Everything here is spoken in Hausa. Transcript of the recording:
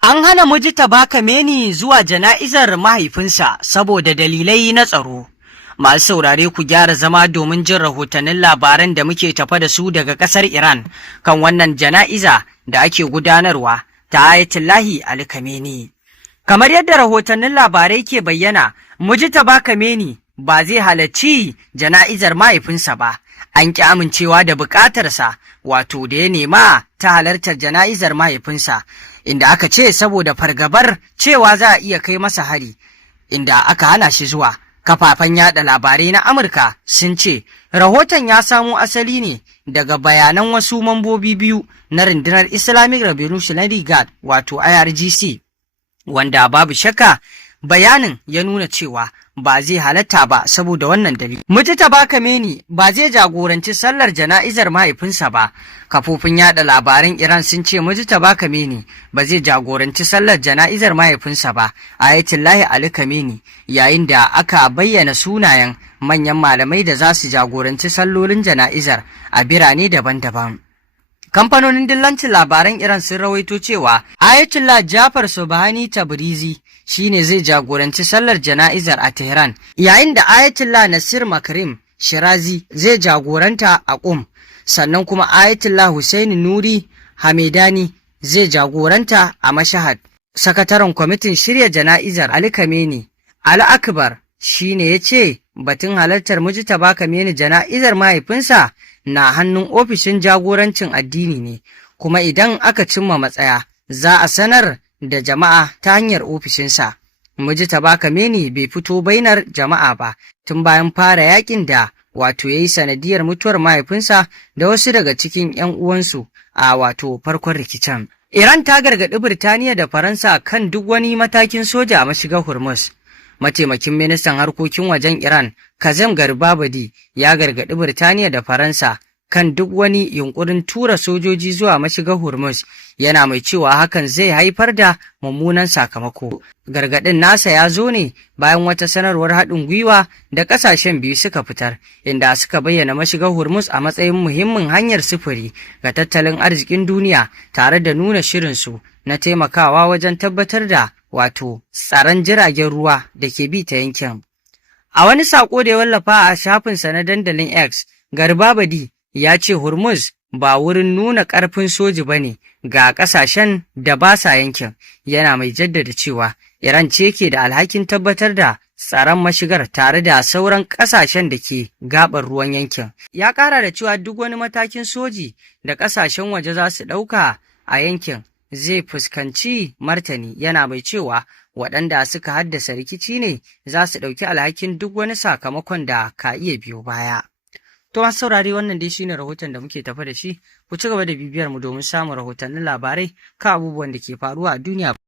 An hana Mujtaba Kameni zuwa jana'izar mahaifinsa saboda dalilai na tsaro. Masu saurare ku gyara zama domin jin rahotannin labaran da muke tafa da su daga ƙasar Iran kan wannan jana'iza da ake gudanarwa ta Ayatullahi Ali Khamenei. Kamar yadda rahotannin labarai ke bayyana, Mujtaba Kameni ba zai halarci jana'izar mahaifinsa ba. An ƙi amincewa da buƙatarsa, wato da ya nema ta halartar jana'izar mahaifinsa, inda aka ce saboda fargabar cewa za a iya kai masa hari, inda aka hana shi zuwa. Kafafen yada labarai na Amurka sun ce rahoton ya samo asali ne daga bayanan wasu mambobi biyu na rundunar Islamic Revolutionary Guard, wato IRGC, wanda babu shakka bayanin ya nuna cewa ba zai halatta ba saboda wannan dalili. Mujtaba Kameni ba zai jagoranci sallar jana'izar mahaifinsa ba. Kafofin yada labaran Iran sun ce Mujtaba Kameni ba zai jagoranci sallar jana'izar mahaifinsa ba, Ayatullahi Ali Khamenei, yayin da aka bayyana sunayen manyan malamai da za su jagoranci sallolin jana'izar a birane daban-daban. Kamfanonin dillancin labaran Iran sun rawaito cewa Ayatollah Jafar Subhani Tabrizi shine zai jagoranci sallar jana'izar a Tehran, yayin da Ayatollah Nasir Makarim Shirazi zai jagoranta a Qum, sannan kuma Ayatollah Hussein Nuri Hamedani zai jagoranta a Mashhad. Sakataren kwamitin shirya jana'izar Ali Khamenei, Ali Akbar, shine ya ce batun halartar Mujtaba Kameni jana'izar mahaifinsa na hannun ofishin jagorancin addini ne, kuma idan aka cimma matsaya za a sanar da jama'a ta hanyar ofishinsa. Mujtaba Kameni bai fito bainar jama'a ba tun bayan fara yakin da wato yayi sanadiyar mutuwar mahaifinsa da wasu daga cikin 'yan uwansu a wato farkon rikicin. Iran ta gargaɗi Birtaniya da Faransa kan duk wani matakin soja a mashigar Hormuz. Mataimakin ministan harkokin wajen Iran, Kazem Garibabadi, ya gargaɗi Birtaniya da Faransa kan duk wani yunkurin tura sojoji zuwa mashigar Hormuz, yana mai cewa hakan zai haifar da mummunan sakamako. Gargaɗin nasa ya zo ne bayan wata sanarwar haɗin gwiwa da ƙasashen biyu suka fitar, inda suka bayyana mashigar Hormuz a matsayin muhimmin hanyar sufuri ga tattalin arzikin duniya, tare da nuna shirinsu na taimakawa wajen tabbatar da wato tsaron jiragen ruwa da ke bi ta yankin. A wani saƙo da ya wallafa a shafinsa na dandalin X, Garibabadi ya ce Hormuz ba wurin nuna ƙarfin soji ba ne ga ƙasashen da ba sa yankin, yana mai jaddada cewa Iran ce ke da alhakin tabbatar da tsaron mashigar tare da sauran ƙasashen da ke gaɓar ruwan yankin. Ya ƙara da cewa duk wani matakin soji da ƙasashen waje za su ɗauka a yankin zai fuskanci martani, yana mai cewa waɗanda suka haddasa rikici ne za su ɗauki alhakin duk wani sakamakon da ka iya biyo baya. To masu saurari, wannan dai shine rahoton da muke tafa da shi. Ku ci gaba da bibiyar mu domin samun rahotannin labarai kan abubuwan da ke faruwa a duniya.